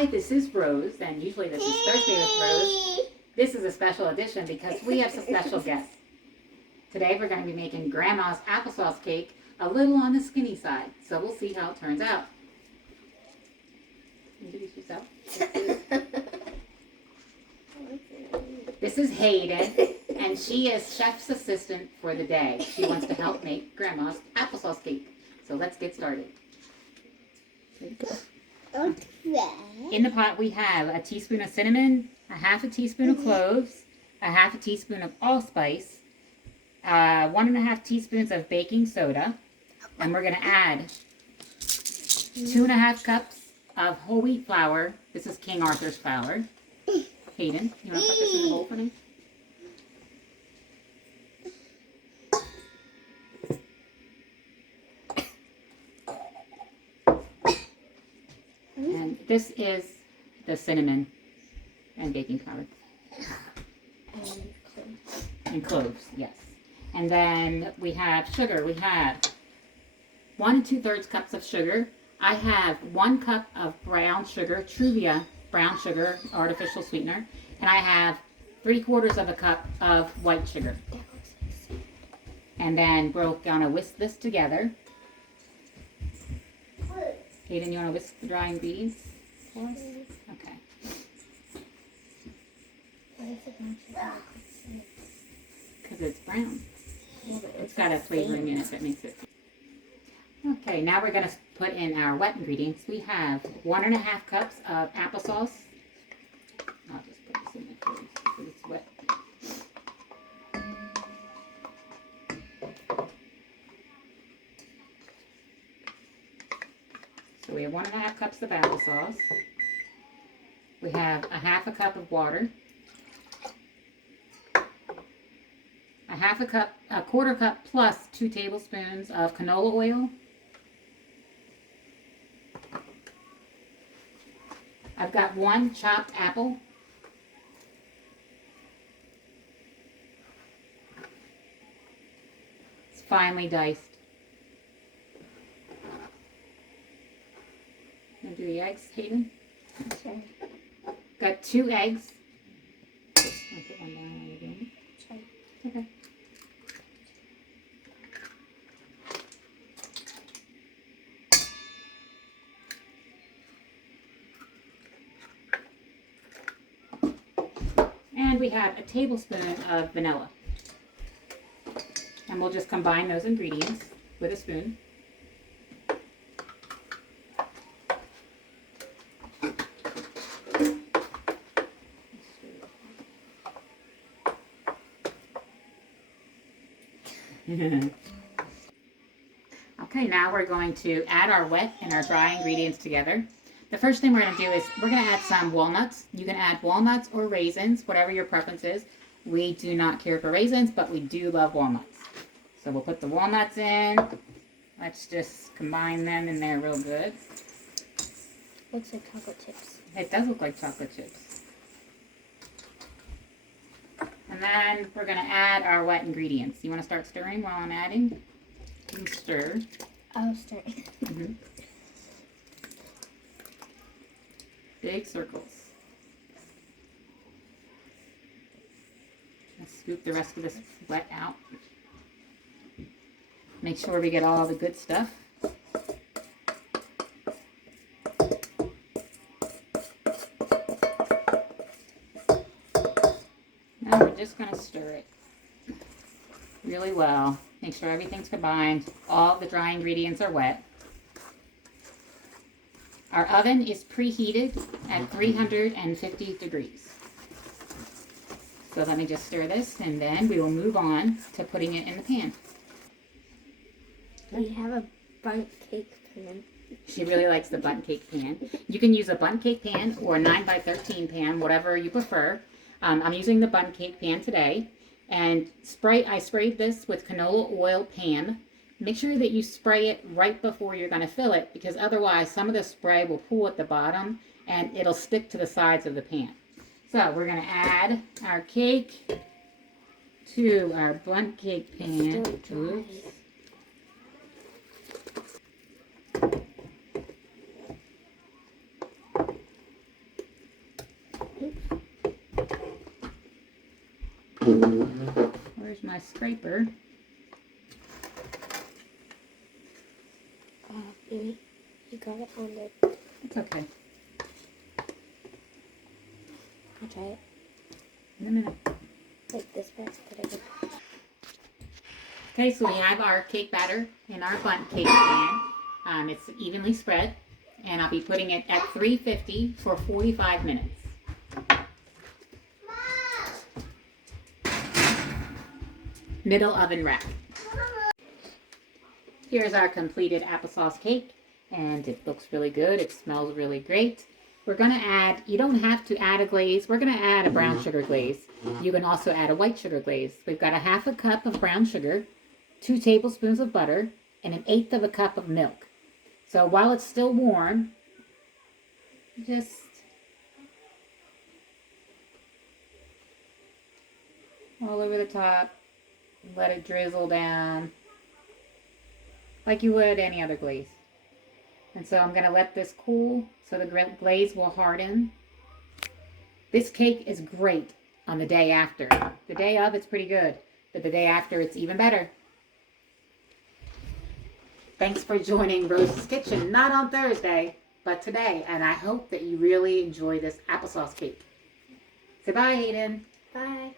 Hi, this is Rose, and usually this is Thursday with Rose. This is a special edition because we have some special guests. Today we're going to be making Grandma's applesauce cake a little on the skinny side, so we'll see how it turns out. Introduce yourself. This is Hayden, and she is chef's assistant for the day. She wants to help make Grandma's applesauce cake. So let's get started. In the pot we have a teaspoon of cinnamon, a half a teaspoon of cloves, a half a teaspoon of allspice, 1.5 teaspoons of baking soda, and we're going to add 2.5 cups of whole wheat flour. This is King Arthur's flour. Hayden, you want to put this in the bowl for me? And this is the cinnamon and baking powder. And cloves, yes. And then we have sugar. We have 1 2/3 cups of sugar. I have 1 cup of brown sugar, Truvia brown sugar, artificial sweetener. And I have 3/4 of a cup of white sugar. And then we're gonna whisk this together. Hayden, you want to whisk the dry ingredients for us? Okay. Because it's brown. It's got a flavoring in it that makes it. Okay, now we're going to put in our wet ingredients. We have 1.5 cups of applesauce. I'll just put this in there for you because it's wet. So we have 1.5 cups of applesauce. We have a 1/2 cup of water. A 1/4 cup plus 2 tablespoons of canola oil. I've got 1 chopped apple. It's finely diced. Gonna do the eggs, Hayden? Sure. Got 2 eggs. I'll put one down while you're doing it. Sure. Okay. And we have a tablespoon of vanilla. And we'll just combine those ingredients with a spoon. Okay, now we're going to add our wet and our dry ingredients together. The first thing we're going to do is we're going to add some walnuts. You can add walnuts or raisins, whatever your preference is. We do not care for raisins, but we do love walnuts. So we'll put the walnuts in. Let's just combine them in there real good. Looks like chocolate chips. It does look like chocolate chips. And then we're going to add our wet ingredients. You want to start stirring while I'm adding? You can stir. I'll stir. Mm-hmm. Big circles. Let's scoop the rest of this wet out. Make sure we get all the good stuff. Now we're just going to stir it really well. Make sure everything's combined. All the dry ingredients are wet. Our oven is preheated at 350 degrees. So let me just stir this and then we will move on to putting it in the pan. We have a bundt cake pan. She really likes the bundt cake pan. You can use a bundt cake pan or a 9x13 pan, whatever you prefer. I'm using the bundt cake pan today. And I sprayed this with canola oil pan. Make sure that you spray it right before you're going to fill it, because otherwise some of the spray will pool at the bottom and it'll stick to the sides of the pan. So we're going to add our cake to our bundt cake pan. Oops. scraper. Amy, you got it on the. It's okay. I'll try it. In a minute. Like this part that I did. Okay, so we have our cake batter in our bundt cake pan. It's evenly spread, and I'll be putting it at 350 for 45 minutes. Middle oven rack. Here's our completed applesauce cake, and it looks really good. It smells really great. We're going to add, you don't have to add a glaze. We're going to add a brown sugar glaze. You can also add a white sugar glaze. We've got a 1/2 cup of brown sugar, 2 tablespoons of butter, and 1/8 of a cup of milk. So while it's still warm, just all over the top, let it drizzle down like you would any other glaze. And so I'm going to let this cool so the glaze will harden. This cake is great on the day after. The day of, it's pretty good. But the day after, it's even better. Thanks for joining Rose's Kitchen, not on Thursday, but today. And I hope that you really enjoy this applesauce cake. Say bye, Hayden. Bye.